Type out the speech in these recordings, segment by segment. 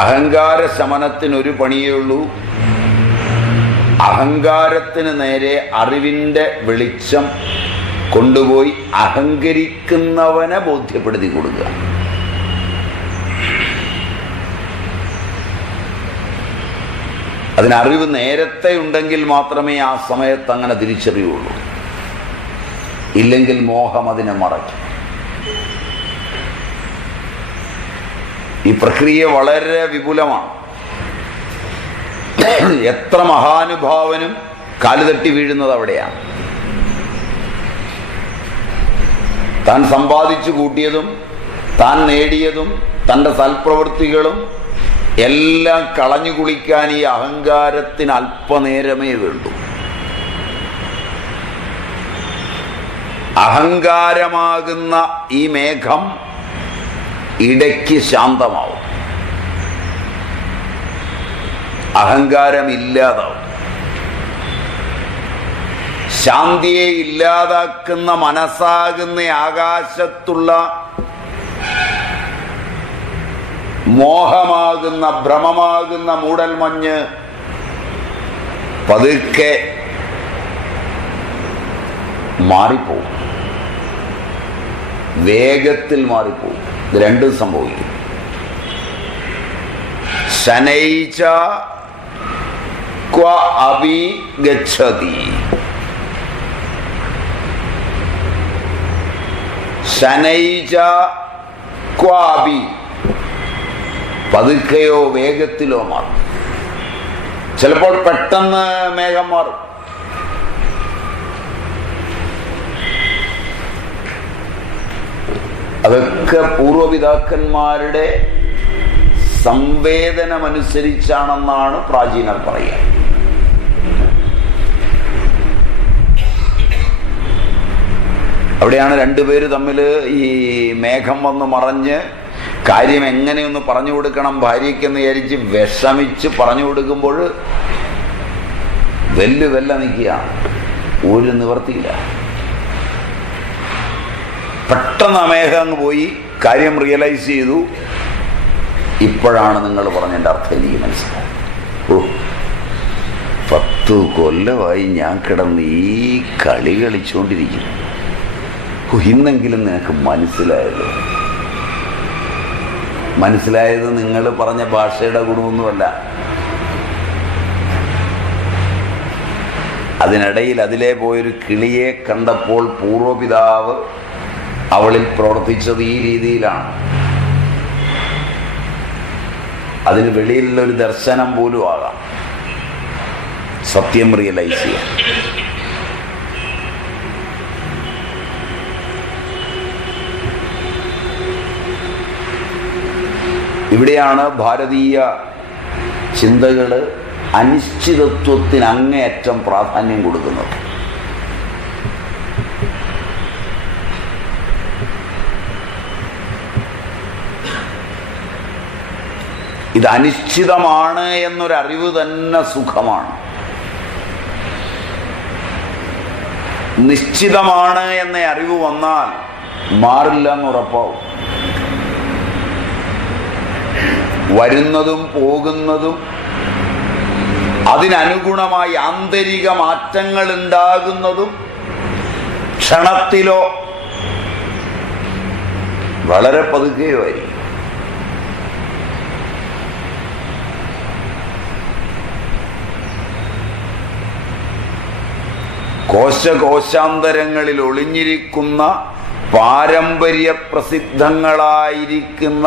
അഹങ്കാര ശമനത്തിനൊരു പണിയേ ഉള്ളൂ. അഹങ്കാരത്തിന് നേരെ അറിവിന്റെ വെളിച്ചം കൊണ്ടുപോയി അഹങ്കരിക്കുന്നവനെ ബോധ്യപ്പെടുത്തി കൊടുക്കുക. അതിനറിവ് നേരത്തെ ഉണ്ടെങ്കിൽ മാത്രമേ ആ സമയത്ത് അങ്ങനെ തിരിച്ചറിയുള്ളൂ. ഇല്ലെങ്കിൽ മോഹം അതിനെ മറയ്ക്കും. ഈ പ്രക്രിയ വളരെ വിപുലമാണ്. എത്ര മഹാനുഭാവനും കാലുതട്ടി വീഴുന്നത് അവിടെയാണ്. താൻ സമ്പാദിച്ചു കൂട്ടിയതും താൻ നേടിയതും തന്റെ സൽപ്രവൃത്തികളും എല്ലാം കളഞ്ഞു കുളിക്കാൻ ഈ അഹങ്കാരത്തിന് അല്പനേരമേ വേണ്ടൂ. അഹങ്കാരമാകുന്ന ഈ മേഘം ഇടയ്ക്ക് ശാന്തമാവും. അഹങ്കാരം ഇല്ലാതാവും ശാന്തിയെ ഇല്ലാതാക്കുന്ന മനസ്സാകുന്ന ആകാശത്തുള്ള മോഹമാകുന്ന ഭ്രമമാകുന്ന മൂടൽമഞ്ഞ് പതുക്കെ മാറിപ്പോവും. വേഗത്തിൽ മാറിപ്പോവും. ഇത് രണ്ടും സംഭവിക്കും. ശനൈച ക്വ അഭി ഗച്ഛതി. ശനൈച ക്വ അഭി പതുക്കെയോ വേഗത്തിലോ മാറും. ചിലപ്പോൾ പെട്ടെന്ന് മേഘം മാറും. അതൊക്കെ പൂർവപിതാക്കന്മാരുടെ സംവേദനമനുസരിച്ചാണെന്നാണ് പ്രാചീനർ പറയുക. അവിടെയാണ് രണ്ടുപേര് തമ്മിൽ ഈ മേഘം വന്ന് മറഞ്ഞ് കാര്യം എങ്ങനെയൊന്ന് പറഞ്ഞു കൊടുക്കണം ഭാര്യയ്ക്കെന്ന് വിചാരിച്ച് വിഷമിച്ച് പറഞ്ഞു കൊടുക്കുമ്പോൾ വെല്ലുവെല്ല നിൽക്കുകയാണ്. ഒരു നിവർത്തിയില്ല പെട്ടെന്ന് അമേഘ അങ്ങ് പോയി. കാര്യം റിയലൈസ് ചെയ്തു. ഇപ്പോഴാണ് നിങ്ങൾ പറഞ്ഞതിന്റെ അർത്ഥം എനിക്ക് മനസ്സിലായി ഓ പത്തു കൊല്ലമായി ഞാൻ കിടന്ന് ഈ കളി കളിച്ചുകൊണ്ടിരിക്കുന്നു ഇന്നെങ്കിലും നിനക്ക് മനസ്സിലായല്ലോ. മനസ്സിലായത് നിങ്ങൾ പറഞ്ഞ ഭാഷയുടെ ഗുണമൊന്നുമല്ല. അതിനിടയിൽ അതിലെ പോയൊരു കിളിയെ കണ്ടപ്പോൾ പൂർവപിതാവ് അവളിൽ പ്രവർത്തിച്ചത് ഈ രീതിയിലാണ്. അതിന് വെളിയിലുള്ള ഒരു ദർശനം പോലും ആകാം. സത്യം റിയലൈസ് ചെയ്യാം. ഇവിടെയാണ് ഭാരതീയ ചിന്തകൾ അനിശ്ചിതത്വത്തിന് അങ്ങേയറ്റം പ്രാധാന്യം കൊടുക്കുന്നത്. ഇത് അനിശ്ചിതമാണ് എന്നൊരറിവ് തന്നെ സുഖമാണ്. നിശ്ചിതമാണ് എന്ന അറിവ് വന്നാൽ മാറില്ല എന്ന് എന്നുറപ്പാവും വരുന്നതും പോകുന്നതും അതിനനുഗുണമായി ആന്തരിക മാറ്റങ്ങൾ ഉണ്ടാകുന്നതും ക്ഷണത്തിലോ വളരെ പതുക്കെയോ ആയിരിക്കും. കോശകോശാന്തരങ്ങളിൽ ഒളിഞ്ഞിരിക്കുന്ന പാരമ്പര്യ പ്രസിദ്ധങ്ങളായിരിക്കുന്ന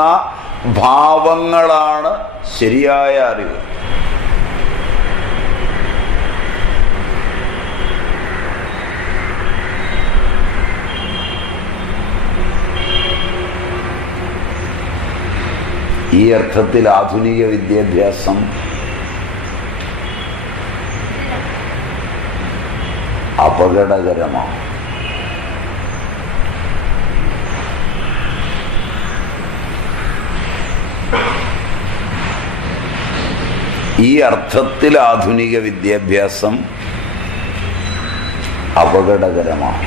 ഭാവങ്ങളാണ് ശരിയായ അറിവ്. ഈ അർത്ഥത്തിൽ ആധുനിക വിദ്യാഭ്യാസം അപകടകരമാണ്. ഈ അർത്ഥത്തിൽ ആധുനിക വിദ്യാഭ്യാസം അപകടകരമാണ്.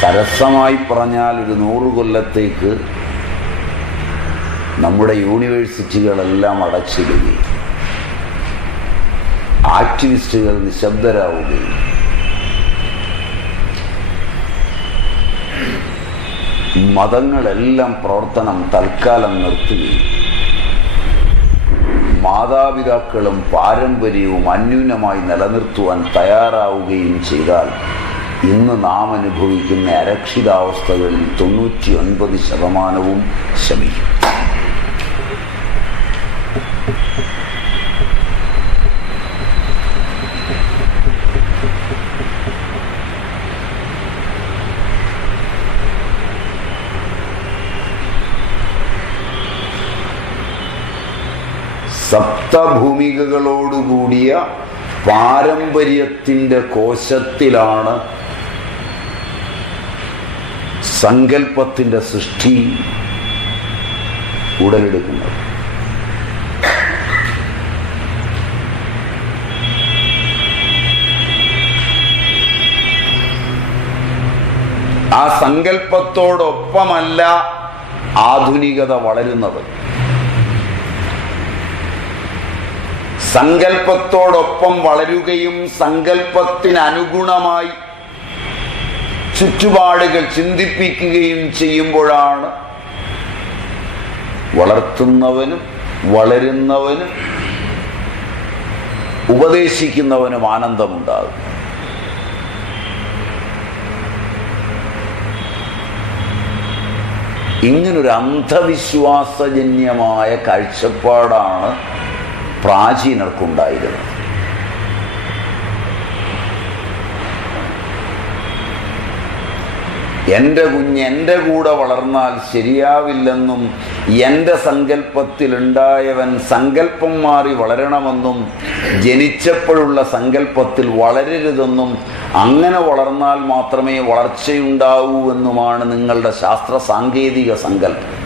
സരസമായി പറഞ്ഞാൽ ഒരു നൂറ് കൊല്ലത്തേക്ക് നമ്മുടെ യൂണിവേഴ്സിറ്റികളെല്ലാം അടച്ചിടുകയും ആക്ടിവിസ്റ്റുകൾ നിശബ്ദരാവുകയും മതങ്ങളെല്ലാം പ്രവർത്തനം തൽക്കാലം നിർത്തുകയും മാതാപിതാക്കളും പാരമ്പര്യവും അന്യൂനമായി നിലനിർത്തുവാൻ തയ്യാറാവുകയും ചെയ്താൽ ഇന്ന് നാം അനുഭവിക്കുന്ന അരക്ഷിതാവസ്ഥകളിൽ തൊണ്ണൂറ്റി ഒൻപത് ശതമാനവും ശമിക്കും. സപ്തഭൂമികകളോടുകൂടിയ പാരമ്പര്യത്തിന്റെ കോശത്തിലാണ് സങ്കല്പത്തിന്റെ സൃഷ്ടി ഉടലെടുക്കുന്നത്. ആ സങ്കല്പത്തോടൊപ്പമല്ല ആധുനികത വളരുന്നത്. സങ്കല്പത്തോടൊപ്പം വളരുകയും സങ്കല്പത്തിനനുഗുണമായി ചുറ്റുപാടുകൾ ചിന്തിപ്പിക്കുകയും ചെയ്യുമ്പോഴാണ് വളർത്തുന്നവനും വളരുന്നവനും ഉപദേശിക്കുന്നവനും ആനന്ദമുണ്ടാകും. ഇങ്ങനൊരു അന്ധവിശ്വാസജന്യമായ കാഴ്ചപ്പാടാണ് പ്രാചീനർക്കുണ്ടായിരുന്നത് എന്റെ കുഞ്ഞ് എന്റെ കൂടെ വളർന്നാൽ ശരിയാവില്ലെന്നും എന്റെ സങ്കല്പത്തിലുണ്ടായവൻ സങ്കല്പം മാറി വളരണമെന്നും ജനിച്ചപ്പോഴുള്ള സങ്കല്പത്തിൽ വളരരുതെന്നും അങ്ങനെ വളർന്നാൽ മാത്രമേ വളർച്ചയുണ്ടാവൂ എന്നുമാണ് നിങ്ങളുടെ ശാസ്ത്ര സാങ്കേതിക സങ്കല്പം.